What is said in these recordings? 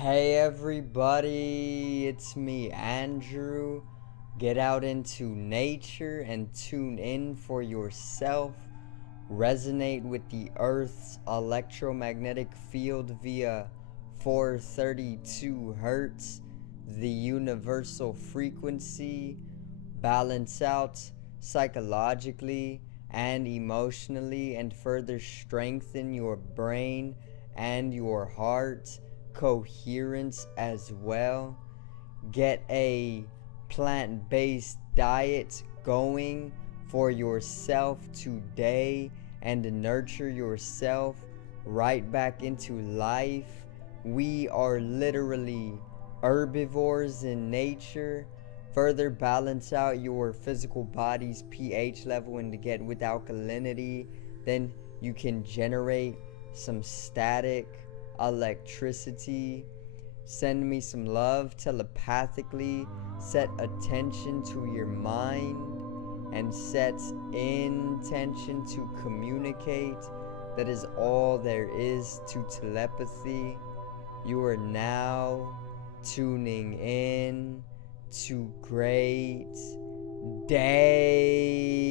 Hey everybody, it's me, Andrew. Get out into nature and tune in for yourself. Resonate with the Earth's electromagnetic field via 432 Hertz, the universal frequency. Balance out psychologically and emotionally, and further strengthen your brain and your heart coherence as well. Get a plant-based diet going for yourself today and nurture yourself right back into life. We are literally herbivores in nature. Further balance out your physical body's pH level and to get with alkalinity. Then you can generate some static electricity. Send me some love telepathically. Set attention to your mind and set intention to communicate. That is all there is to telepathy. You are now tuning in to great days.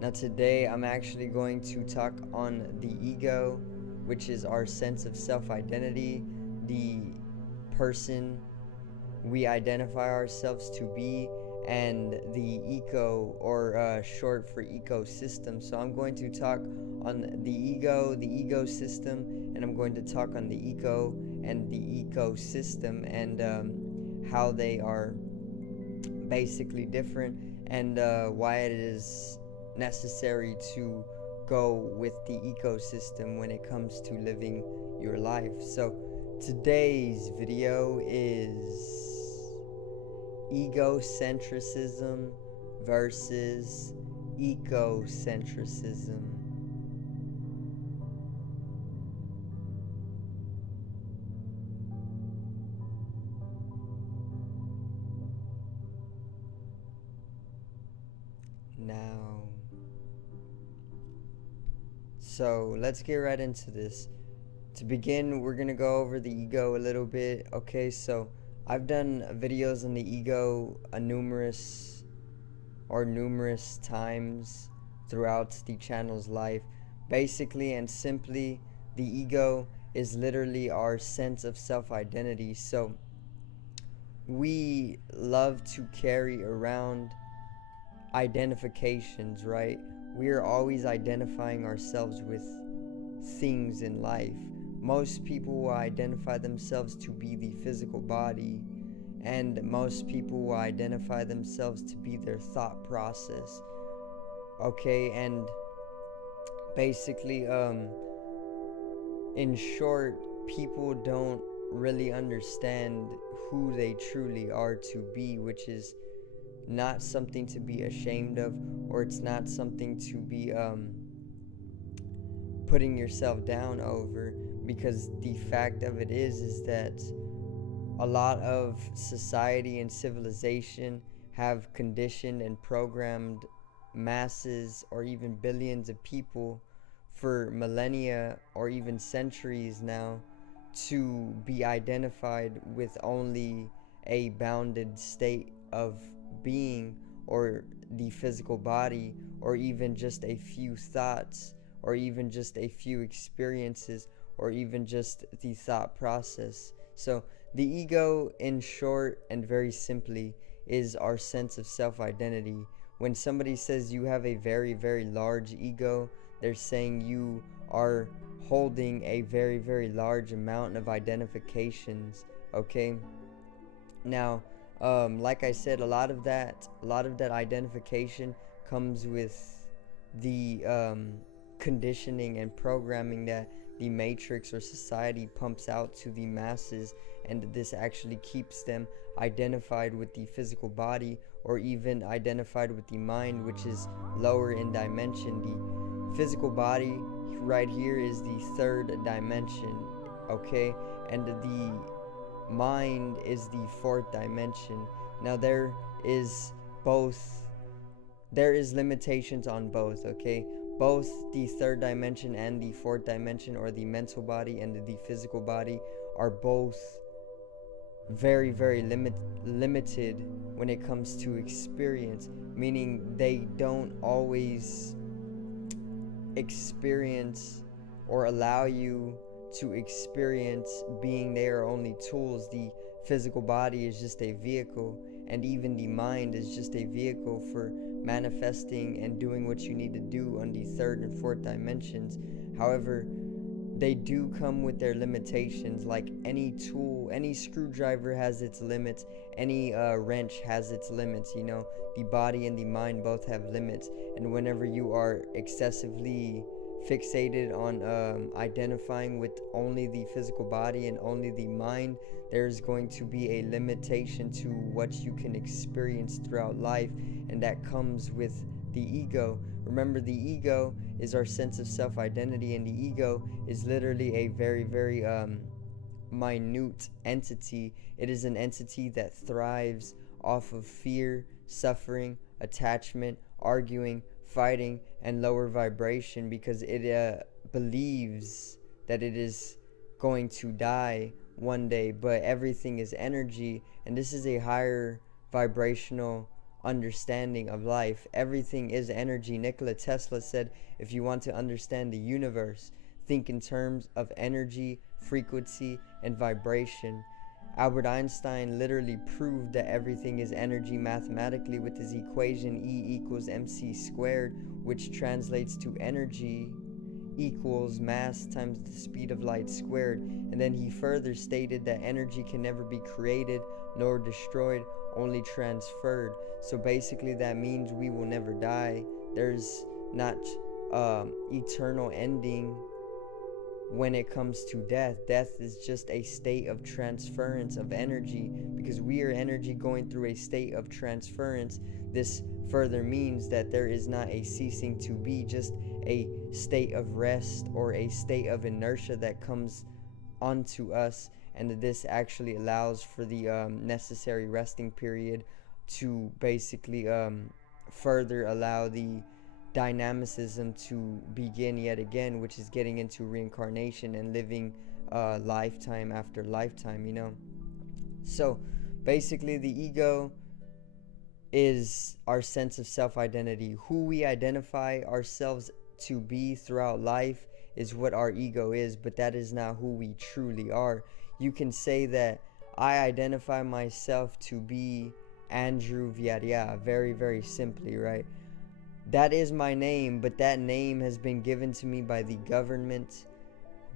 Now today I'm actually going to talk on the ego, which is our sense of self-identity, the person we identify ourselves to be, and the eco, or short for ecosystem. So I'm going to talk on the ego, the ecosystem, and I'm going to talk on the eco and the ecosystem, and how they are basically different, and why it is necessary to go with the ecosystem when it comes to living your life. So today's video is egocentrism versus ecocentrism. Now, so let's get right into this. To begin, we're gonna go over the ego a little bit. Okay, so I've done videos on the ego numerous times throughout the channel's life. Basically and simply, the ego is literally our sense of self-identity. So we love to carry around identifications, right? We are always identifying ourselves with things in life. Most people will identify themselves to be the physical body, and most people will identify themselves to be their thought process. Okay, and basically, in short, people don't really understand who they truly are to be, which is not something to be ashamed of, or it's not something to be putting yourself down over, because the fact of it is that a lot of society and civilization have conditioned and programmed masses or even billions of people for millennia or even centuries now to be identified with only a bounded state of being, or the physical body, or even just a few thoughts, or even just a few experiences, or even just the thought process. So the ego, in short and very simply, is our sense of self-identity. When somebody says you have a very, very large ego, they're saying you are holding a very, very large amount of identifications. Okay? Now, like I said, a lot of that identification comes with the conditioning and programming that the matrix or society pumps out to the masses, and this actually keeps them identified with the physical body, or even identified with the mind, which is lower in dimension. The physical body right here is the third dimension, okay, and the mind is the fourth dimension. Now there is limitations on both, okay, both the third dimension and the fourth dimension, or the mental body and the physical body, are both very, very limited when it comes to experience, meaning they don't always experience or allow you to experience being. They are only tools. The physical body is just a vehicle, and even the mind is just a vehicle for manifesting and doing what you need to do on the third and fourth dimensions. However, they do come with their limitations. Like any tool, any screwdriver has its limits, any wrench has its limits. The body and the mind both have limits, and whenever you are excessively fixated on identifying with only the physical body and only the mind, there's going to be a limitation to what you can experience throughout life, and that comes with the ego. Remember, the ego is our sense of self-identity, and the ego is literally a very, very minute entity. It is an entity that thrives off of fear, suffering, attachment, arguing, fighting, and lower vibration, because it believes that it is going to die one day. But everything is energy, and this is a higher vibrational understanding of life. Everything is energy. Nikola Tesla said, if you want to understand the universe, think in terms of energy, frequency, and vibration. Albert Einstein literally proved that everything is energy mathematically with his equation E equals mc squared, which translates to energy equals mass times the speed of light squared. And then he further stated that energy can never be created nor destroyed, only transferred. So basically that means we will never die. There's not eternal ending when it comes to death. Death is just a state of transference of energy, because we are energy going through a state of transference. This further means that there is not a ceasing to be, just a state of rest or a state of inertia that comes onto us, and that this actually allows for the necessary resting period to basically further allow the dynamicism to begin yet again, which is getting into reincarnation and living lifetime after lifetime. So basically the ego is our sense of self-identity. Who we identify ourselves to be throughout life is what our ego is, but that is not who we truly are. You can say that I identify myself to be Andrew Viaria, very, very simply, right? That is my name, but that name has been given to me by the government.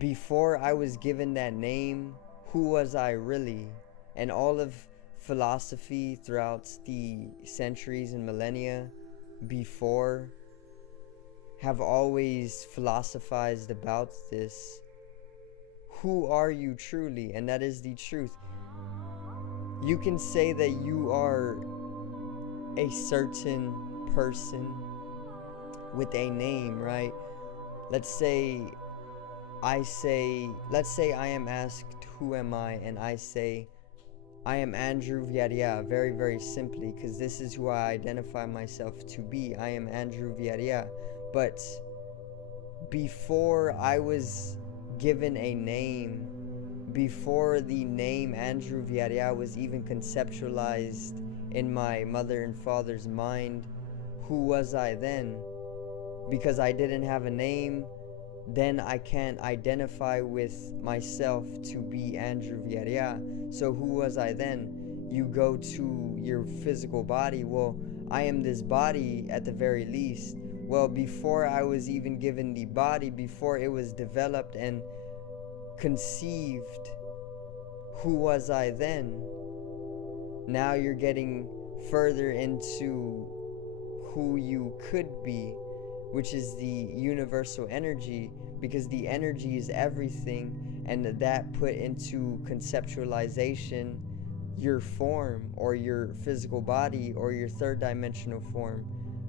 Before I was given that name, who was I really? And all of philosophy throughout the centuries and millennia before have always philosophized about this. Who are you truly? And that is the truth. You can say that you are a certain person with a name, right? Let's say I am asked, who am I? And I say, I am Andrew Viaria, very, very simply, because this is who I identify myself to be. I am Andrew Viaria. But before I was given a name, before the name Andrew Viaria was even conceptualized in my mother and father's mind, who was I then? Because I didn't have a name, then I can't identify with myself to be Andrew Viaria. So who was I then? You go to your physical body. Well, I am this body at the very least. Well, before I was even given the body, before it was developed and conceived, who was I then? Now you're getting further into who you could be, which is the universal energy, because the energy is everything, and that put into conceptualization your form or your physical body or your third dimensional form.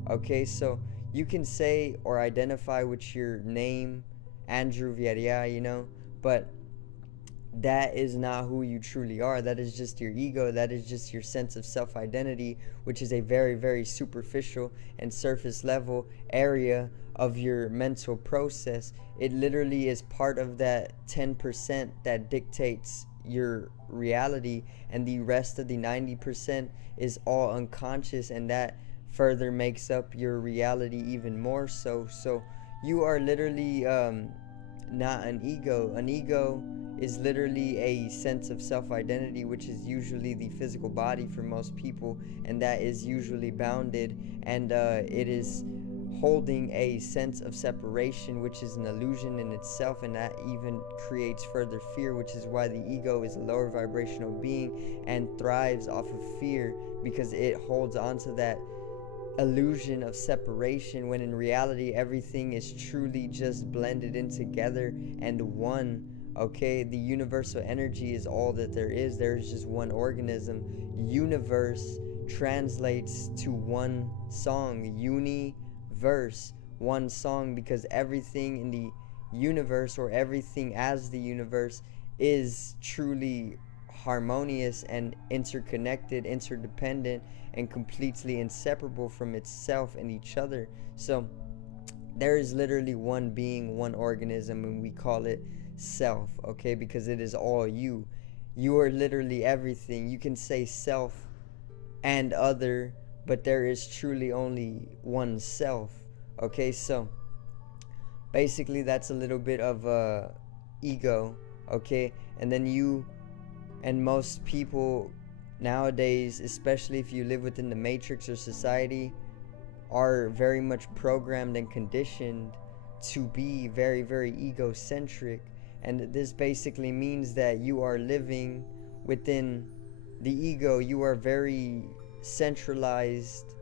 Okay, so you can say or identify with your name, Andrew Viaria, but that is not who you truly are. That is just your ego. That is just your sense of self-identity, which is a very, very superficial and surface level area of your mental process. It literally is part of that 10% that dictates your reality, and the rest of the 90% is all unconscious, and that further makes up your reality even more so. So you are literally not an ego. An ego is literally a sense of self-identity, which is usually the physical body for most people, and that is usually bounded, and it is holding a sense of separation, which is an illusion in itself, and that even creates further fear, which is why the ego is a lower vibrational being and thrives off of fear, because it holds on to that illusion of separation, when in reality everything is truly just blended in together and one. Okay, the universal energy is all that there is. There is just one organism. Universe translates to one song. Universe, one song, because everything in the universe, or everything as the universe, is truly harmonious and interconnected, interdependent, and completely inseparable from itself and each other. So there is literally one being, one organism, and we call it self, okay? Because it is all you. You are literally everything. You can say self and other, but there is truly only one self, okay? So basically that's a little bit of ego, okay? And then you and most people nowadays, especially if you live within the matrix or society, are very much programmed and conditioned to be very, very egocentric. And this basically means that you are living within the ego. You are very centralized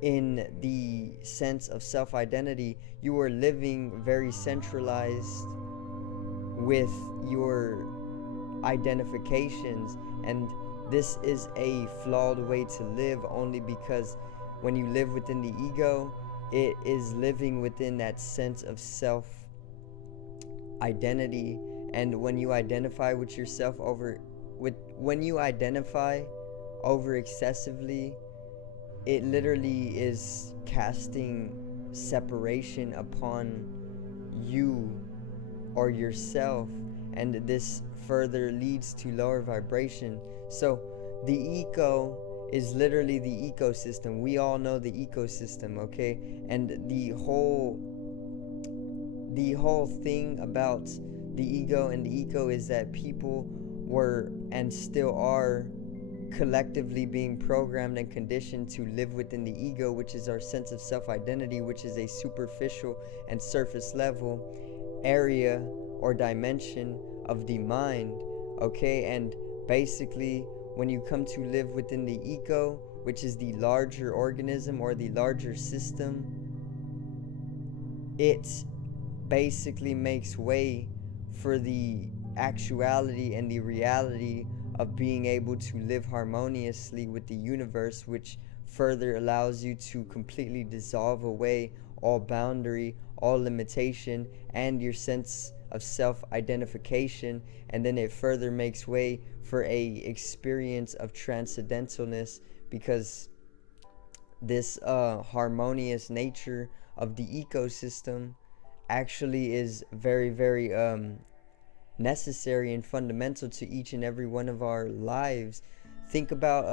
in the sense of self-identity. You are living very centralized with your identifications, and this is a flawed way to live, only because when you live within the ego, it is living within that sense of self identity. And when you identify with yourself when you identify over excessively, it literally is casting separation upon you or yourself, and this further leads to lower vibration. So the eco is literally the ecosystem. We all know the ecosystem, okay? And the whole thing about the ego and the eco is that people were and still are collectively being programmed and conditioned to live within the ego, which is our sense of self-identity, which is a superficial and surface level area or dimension of the mind, okay? And basically, when you come to live within the eco, which is the larger organism or the larger system, it basically makes way for the actuality and the reality of being able to live harmoniously with the universe, which further allows you to completely dissolve away all boundary, all limitation, and your sense of self-identification. And then it further makes way for a experience of transcendentalness, because this harmonious nature of the ecosystem actually is very, very necessary and fundamental to each and every one of our lives. Think about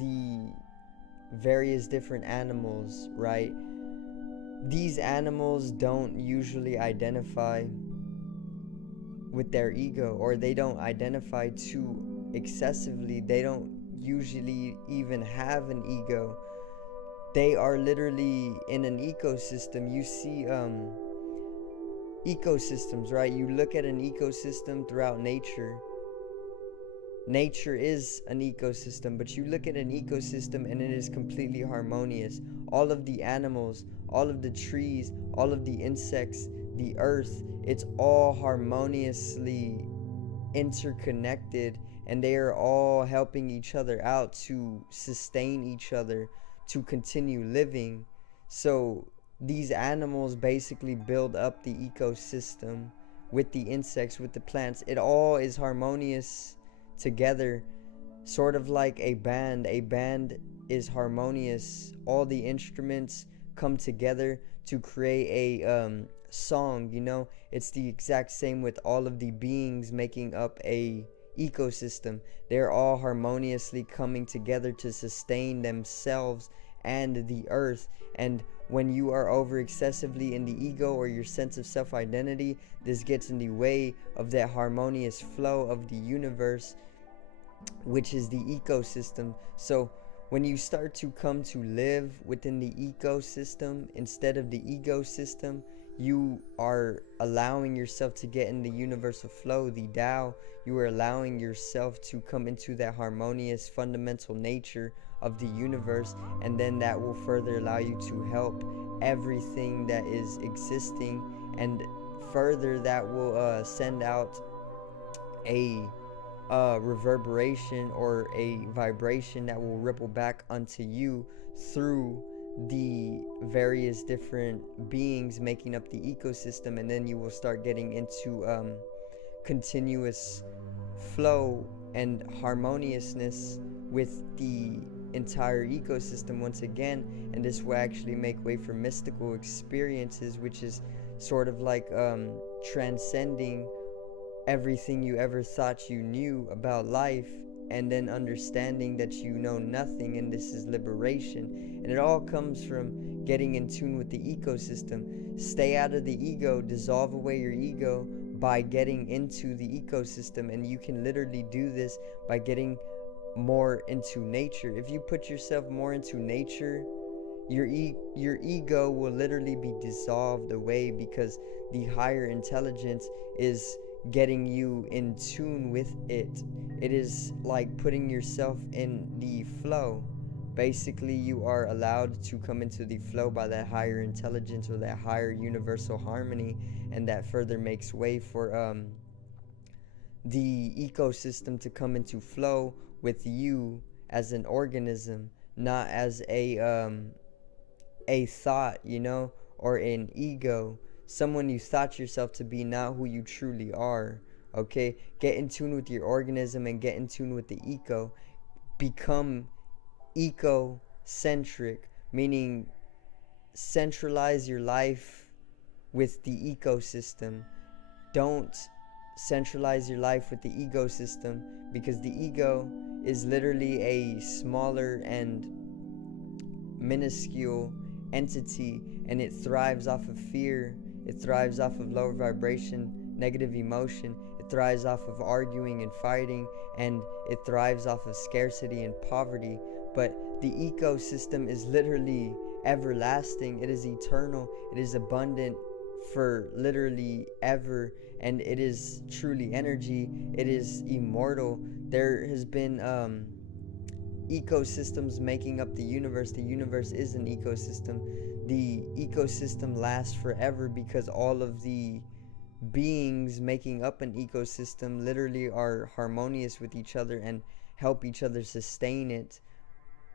the various different animals, right? These animals don't usually identify with their ego, or they don't identify too excessively. They don't usually even have an ego. They are literally in an ecosystem. You see ecosystems, right? You look at an ecosystem throughout nature. Nature is an ecosystem, but you look at an ecosystem and it is completely harmonious. All of the animals, all of the trees, all of the insects, the earth, it's all harmoniously interconnected, and they are all helping each other out to sustain each other, to continue living. So these animals basically build up the ecosystem with the insects, with the plants. It all is harmonious together, sort of like a band. A band is harmonious. All the instruments come together to create a song. It's the exact same with all of the beings making up a ecosystem. They're all harmoniously coming together to sustain themselves and the earth. And when you are over excessively in the ego or your sense of self-identity, this gets in the way of that harmonious flow of the universe, which is the ecosystem. So when you start to come to live within the ecosystem instead of the ego system, you are allowing yourself to get in the universal flow, the Tao. You are allowing yourself to come into that harmonious fundamental nature of the universe, and then that will further allow you to help everything that is existing, and further that will send out a reverberation or a vibration that will ripple back onto you through the various different beings making up the ecosystem. And then you will start getting into continuous flow and harmoniousness with the entire ecosystem once again. And this will actually make way for mystical experiences, which is sort of like transcending everything you ever thought you knew about life, and then understanding that you know nothing, and this is liberation. And it all comes from getting in tune with the ecosystem. Stay out of the ego, dissolve away your ego by getting into the ecosystem. And you can literally do this by getting more into nature. If you put yourself more into nature, your ego will literally be dissolved away, because the higher intelligence is getting you in tune with it. It is like putting yourself in the flow. Basically, you are allowed to come into the flow by that higher intelligence or that higher universal harmony, and that further makes way for the ecosystem to come into flow with you as an organism, not as a thought, or an ego, someone you thought yourself to be, not who you truly are. Okay, get in tune with your organism and get in tune with the eco. Become ecocentric, meaning centralize your life with the ecosystem. Don't centralize your life with the ecosystem, because the ego is literally a smaller and minuscule entity, and it thrives off of fear. It thrives off of lower vibration, negative emotion. It thrives off of arguing and fighting, and it thrives off of scarcity and poverty. But the ecosystem is literally everlasting. It is eternal. It is abundant for literally ever, and it is truly energy. It is immortal. There has been ecosystems making up the universe. The universe is an ecosystem. The ecosystem lasts forever because all of the beings making up an ecosystem literally are harmonious with each other and help each other sustain it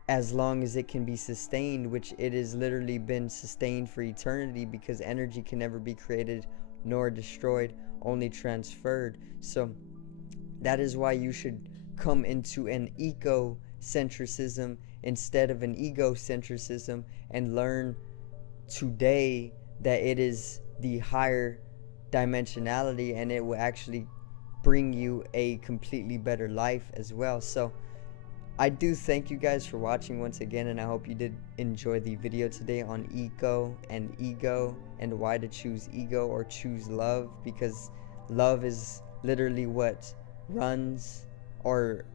as long as it can be sustained, which it has literally been sustained for eternity, because energy can never be created nor destroyed, only transferred. So that is why you should come into an ecocentrism instead of an egocentrism, and learn today that it is the higher dimensionality, and it will actually bring you a completely better life as well. So I do thank you guys for watching once again, and I hope you did enjoy the video today on eco and ego, and why to choose ego or choose love, because love is literally what runs or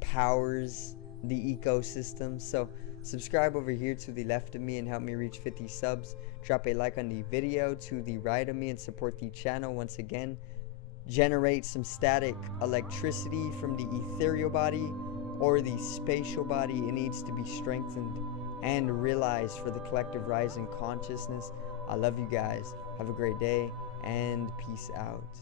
powers the ecosystem. So subscribe over here to the left of me and help me reach 50 subs. Drop a like on the video to the right of me and support the channel once again. Generate some static electricity from the ethereal body or the spatial body. It needs to be strengthened and realized for the collective rise in consciousness. I love you guys. Have a great day and peace out.